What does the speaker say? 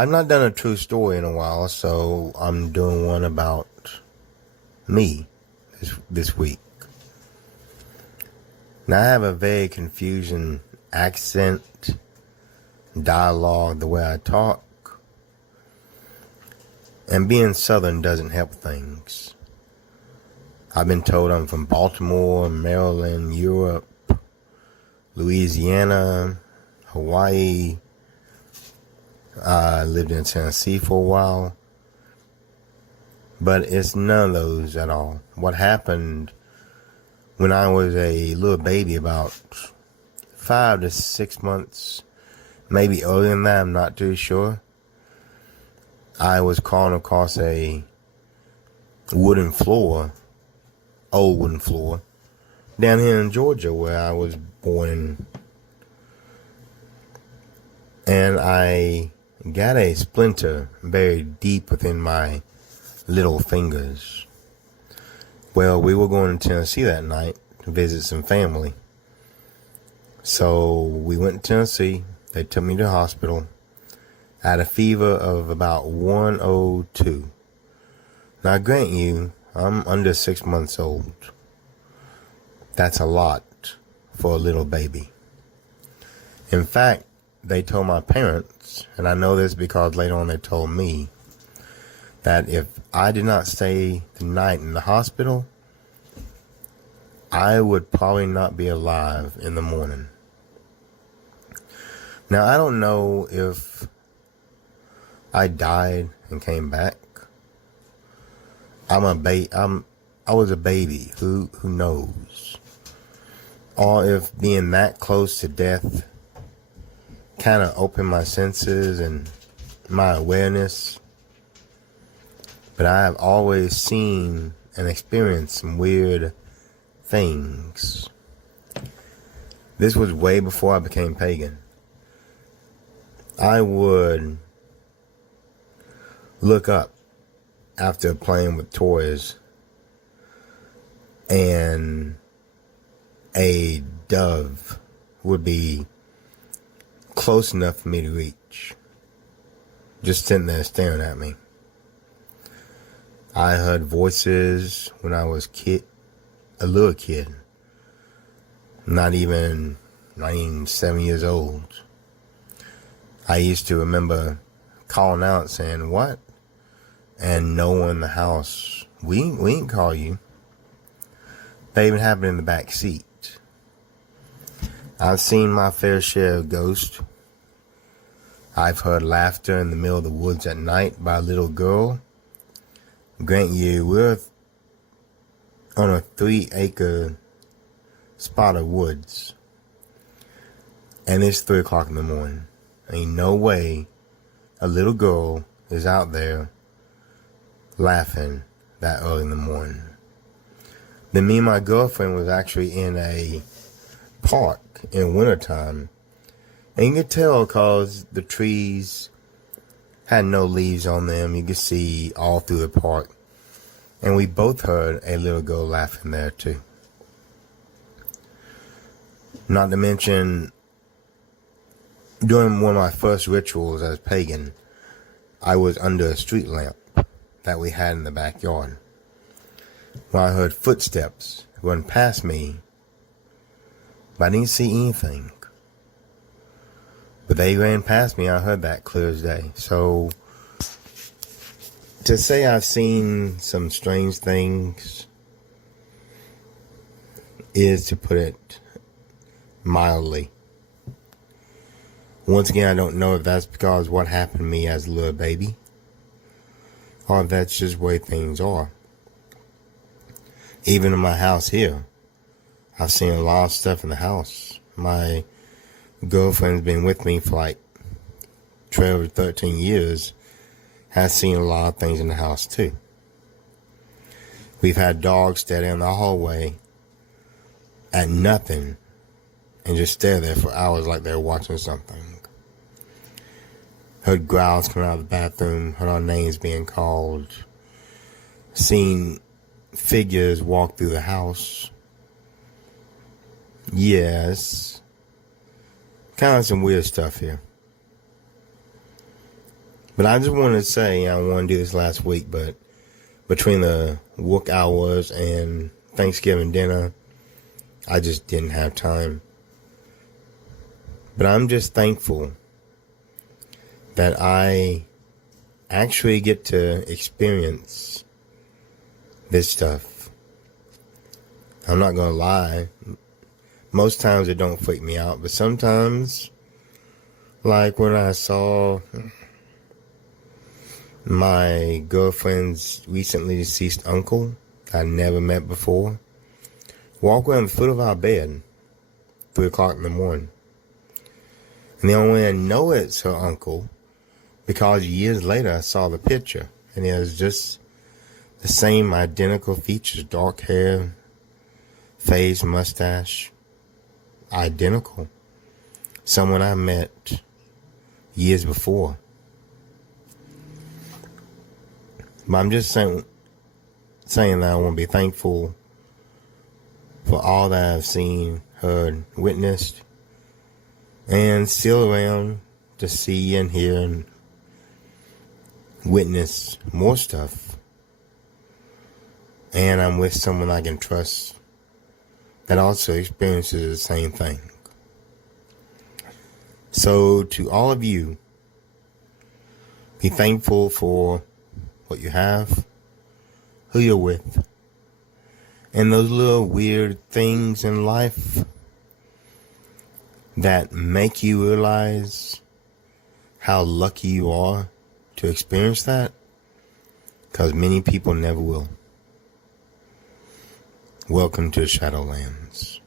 I've not done a true story in a while, so I'm doing one about me this week. Now, I have a very confusing accent, dialogue, the way I talk, and being Southern doesn't help things. I've been told I'm from Baltimore, Maryland, Europe, Louisiana, Hawaii. I lived in Tennessee for a while. But it's none of those at all. What happened when I was a little baby, about 5 to 6 months, maybe earlier than that, I'm not too sure. I was crawling across a wooden floor, old wooden floor, down here in Georgia where I was born. And I got a splinter buried deep within my little fingers. Well, we were going to Tennessee that night to visit some family. So we went to Tennessee. They took me to the hospital. I had a fever of about 102. Now, grant you, I'm under 6 months old. That's a lot for a little baby. In fact, they told my parents, and I know this because later on they told me, that if I did not stay the night in the hospital, I would probably not be alive in the morning. Now, I don't know if I died and came back. I was a baby. Who knows? Or if being that close to death kind of opened my senses and my awareness. But I have always seen and experienced some weird things. This was way before I became pagan. I would look up after playing with toys and a dove would be close enough for me to reach, just sitting there staring at me. I heard voices when I was a little kid, not even 7 years old. I used to remember calling out saying, "What?" And no one in the house, we didn't call you. That even happened in the back seat. I've seen my fair share of ghosts. I've heard laughter in the middle of the woods at night by a little girl. Grant you, we're on a 3-acre spot of woods. And it's 3 o'clock in the morning. Ain't no way a little girl is out there laughing that early in the morning. Then me and my girlfriend was actually in a park in wintertime. And you could tell because the trees had no leaves on them. You could see all through the park. And we both heard a little girl laughing there too. Not to mention, during one of my first rituals as pagan, I was under a street lamp that we had in the backyard. When I heard footsteps run past me, but I didn't see anything. But they ran past me, I heard that clear as day. So, to say I've seen some strange things is to put it mildly. Once again, I don't know if that's because what happened to me as a little baby, or if that's just the way things are. Even in my house here, I've seen a lot of stuff in the house. My girlfriend's been with me for like 12 or 13 years, has seen a lot of things in the house too. We've had dogs stay in the hallway at nothing and just stare there for hours like they're watching something. Heard growls coming out of the bathroom, heard our names being called, seen figures walk through the house. Yes, kind of some weird stuff here. But I just wanted to say, I wanted to do this last week, but between the work hours and Thanksgiving dinner, I just didn't have time. But I'm just thankful that I actually get to experience this stuff. I'm not going to lie. Most times it don't freak me out, but sometimes, like when I saw my girlfriend's recently deceased uncle I never met before walk around the foot of our bed 3 o'clock in the morning. And the only way I know it's her uncle because years later I saw the picture and it was just the same identical features, dark hair, face, mustache, identical. Someone I met years before. But I'm just saying that I want to be thankful for all that I've seen, heard, witnessed, and still around to see and hear and witness more stuff. And I'm with someone I can trust that also experiences the same thing. So to all of you, be thankful for what you have, who you're with, and those little weird things in life that make you realize how lucky you are to experience that, because many people never will. Welcome to the Shadowlands.